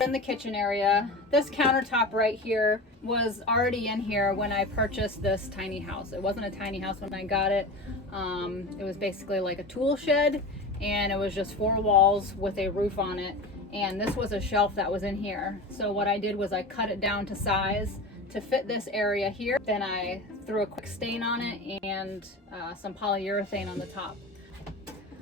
In the kitchen area, this countertop right here was already in here when I purchased this tiny house. It wasn't a tiny house when I got it. It was basically like a tool shed, and it was just 4 walls with a roof on it, and this was a shelf that was in here. So what I did was I cut it down to size to fit this area here. Then I threw a quick stain on it and some polyurethane on the top.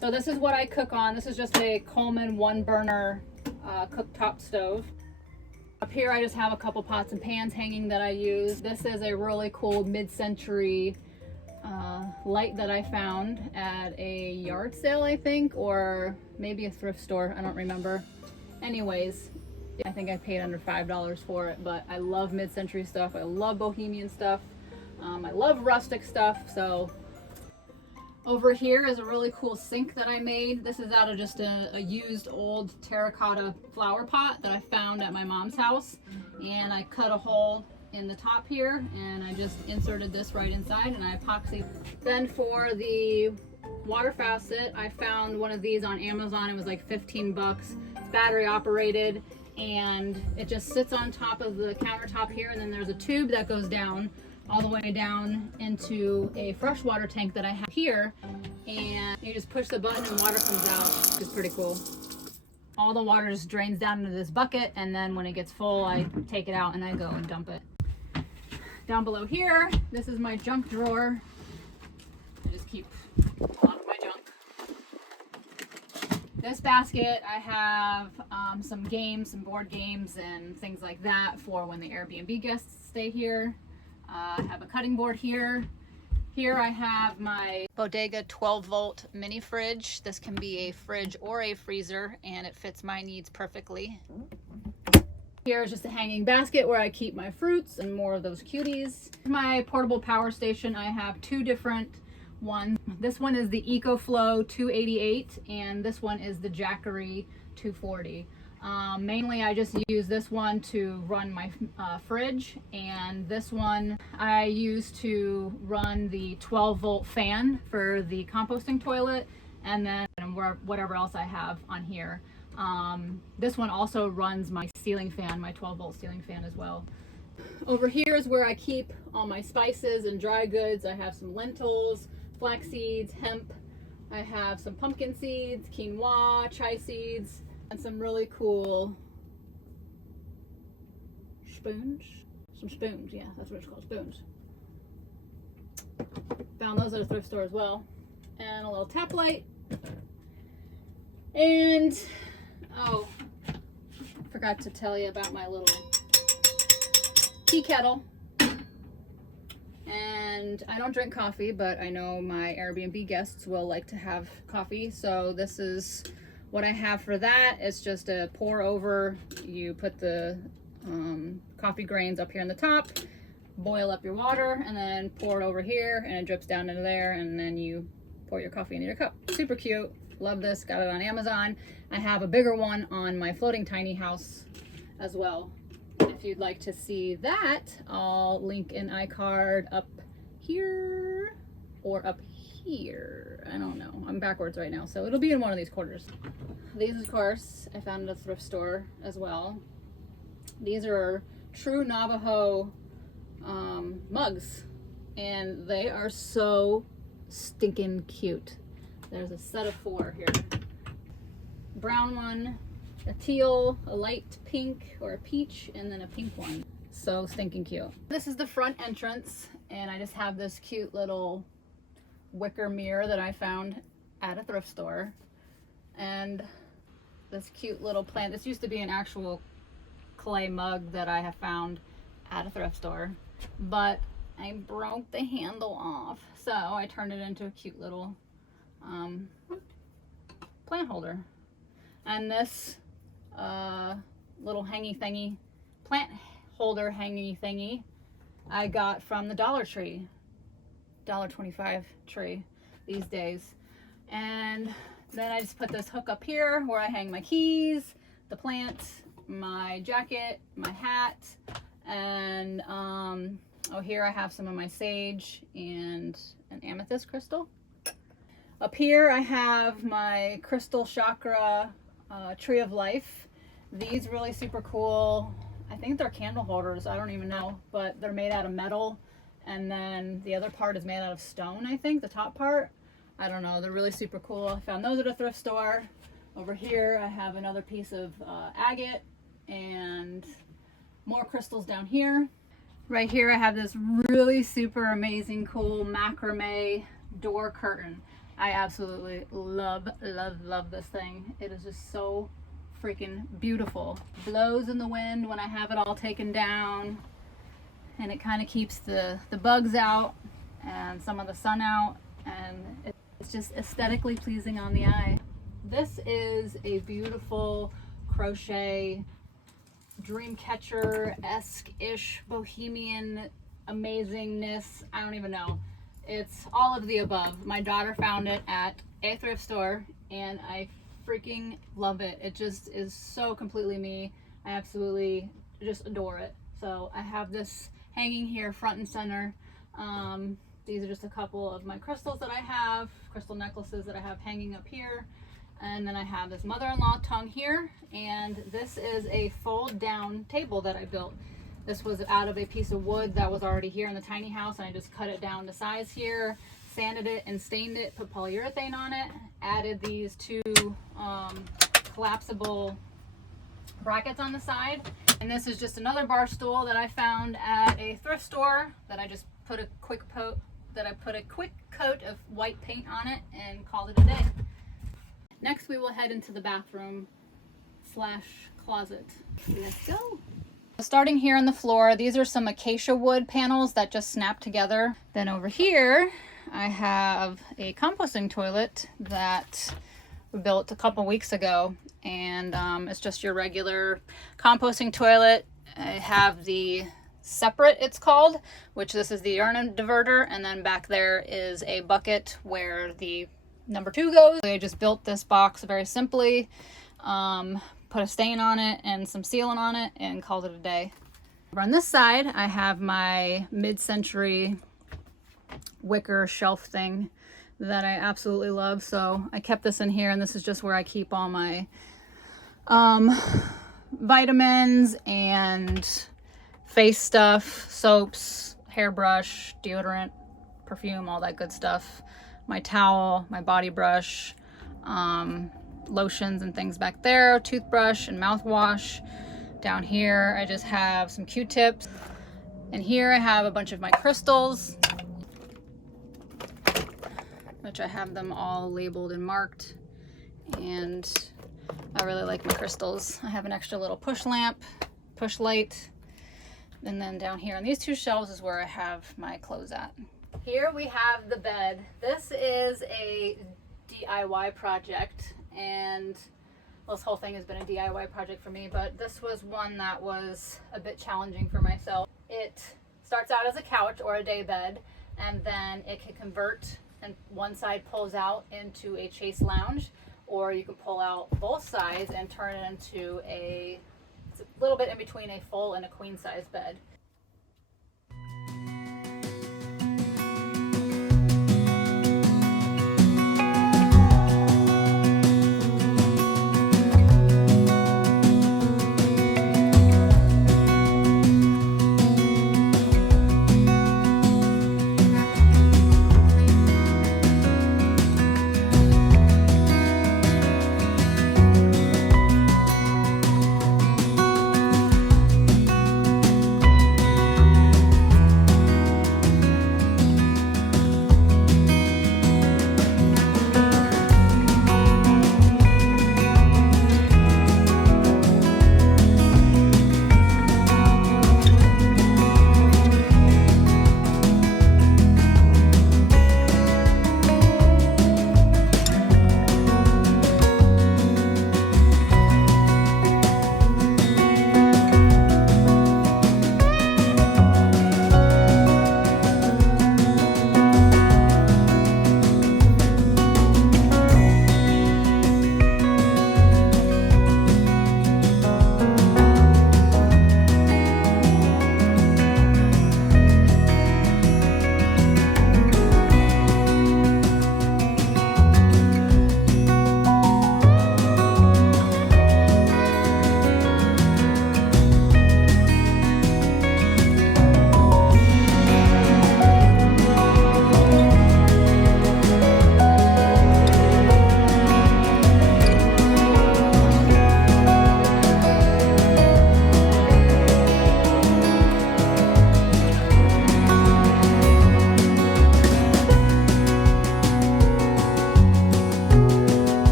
So this is what I cook on. This is just a Coleman 1-burner cooktop stove. Up here I just have a couple pots and pans hanging that I use. This is a really cool mid-century light that I found at a yard sale, I think, or maybe a thrift store, I don't remember. Anyways, I think I paid under $5 for it, but I love mid-century stuff. I love bohemian stuff. I love rustic stuff. So over here is a really cool sink that I made. This is out of just a used old terracotta flower pot that I found at my mom's house. And I cut a hole in the top here and I just inserted this right inside and I epoxied. Then for the water faucet, I found one of these on Amazon. It was like 15 bucks. It's battery operated and it just sits on top of the countertop here, and then there's a tube that goes down all the way down into a freshwater tank that I have here, and you just push the button and water comes out, which is pretty cool. All the water just drains down into this bucket, and then when it gets full I take it out and I go and dump it. Down below here, this is my junk drawer. I just keep a lot of my junk. This basket, I have some games, some board games and things like that for when the Airbnb guests stay here. I have a cutting board here. Here I have my Bodega 12-volt mini fridge. This can be a fridge or a freezer, and it fits my needs perfectly. Here is just a hanging basket where I keep my fruits and more of those cuties. My portable power station, I have 2 different ones. This one is the EcoFlow 288, and this one is the Jackery 240. Mainly I just use this one to run my fridge, and this one I use to run the 12-volt fan for the composting toilet, and then whatever else I have on here. This one also runs my ceiling fan, my 12-volt ceiling fan as well. Over here is where I keep all my spices and dry goods. I have some lentils, flax seeds, hemp. I have some pumpkin seeds, quinoa, chia seeds, and some really cool spoons. Some spoons, yeah, that's what it's called, spoons. Found those at a thrift store as well. And a little tap light. And, oh, forgot to tell you about my little tea kettle. And I don't drink coffee, but I know my Airbnb guests will like to have coffee, so this is what I have for that. It's just a pour over. You put the coffee grains up here on the top, boil up your water, and then pour it over here, and it drips down into there, and then you pour your coffee into your cup. Super cute. Love this. Got it on Amazon. I have a bigger one on my floating tiny house as well. If you'd like to see that, I'll link an iCard up here or up here. I don't know. I'm backwards right now, so it'll be in one of these quarters. These, of course, I found at a thrift store as well. These are true Navajo mugs, and they are so stinking cute. There's a set of 4 here. Brown one, a teal, a light pink or a peach, and then a pink one. So stinking cute. This is the front entrance, and I just have this cute little wicker mirror that I found at a thrift store, and this cute little plant. This used to be an actual clay mug that I have found at a thrift store, but I broke the handle off, so I turned it into a cute little plant holder. And this little hangy thingy, plant holder hangy thingy, I got from the Dollar Tree, $1.25 tree these days. And then I just put this hook up here where I hang my keys, the plant, my jacket, my hat, and oh, here I have some of my sage and an amethyst crystal. Up here I have my crystal chakra tree of life. These really super cool. I think they're candle holders, I don't even know, but they're made out of metal, and then the other part is made out of stone, I think, the top part. I don't know, they're really super cool. I found those at a thrift store. Over here I have another piece of agate and more crystals down here. Right here I have this really super amazing cool macrame door curtain. I absolutely love this thing. It is just so freaking beautiful. Blows in the wind when I have it all taken down, and it kind of keeps the bugs out and some of the sun out, and it's just aesthetically pleasing on the eye. This is a beautiful crochet dream catcher-esque-ish bohemian amazingness. I don't even know. It's all of the above. My daughter found it at a thrift store and I freaking love it. It just is so completely me. I absolutely just adore it. So I have this hanging here front and center. These are just a couple of my crystals that I have, crystal necklaces that I have hanging up here. And then I have this mother-in-law tongue here, and this is a fold down table that I built. This was out of a piece of wood that was already here in the tiny house, and I just cut it down to size here, sanded it and stained it, put polyurethane on it, added these two collapsible brackets on the side. And this is just another bar stool that I found at a thrift store that I just put a quick coat of white paint on it and called it a day. Next, we will head into the bathroom / closet. Let's go. Starting here on the floor, these are some acacia wood panels that just snap together. Then over here, I have a composting toilet that we built a couple weeks ago, and it's just your regular composting toilet. I have the separate, it's called, which this is the urn diverter, and then back there is a bucket where the number 2 goes. I just built this box very simply, put a stain on it and some sealant on it and called it a day. Over on this side, I have my mid-century wicker shelf thing that I absolutely love. So I kept this in here, and this is just where I keep all my vitamins and face stuff, soaps, hairbrush, deodorant, perfume, all that good stuff. My towel, my body brush, lotions and things back there, toothbrush and mouthwash. Down here I just have some Q-tips, and here I have a bunch of my crystals, which I have them all labeled and marked, and I really like my crystals. I have an extra little push lamp, push light, and then down here on these 2 shelves is where I have my clothes at. Here we have the bed. This is a DIY project, and well, this whole thing has been a DIY project for me, but this was one that was a bit challenging for myself. It starts out as a couch or a day bed, and then it can convert, and one side pulls out into a chase lounge, or you can pull out both sides and turn it into it's a little bit in between a full and a queen size bed.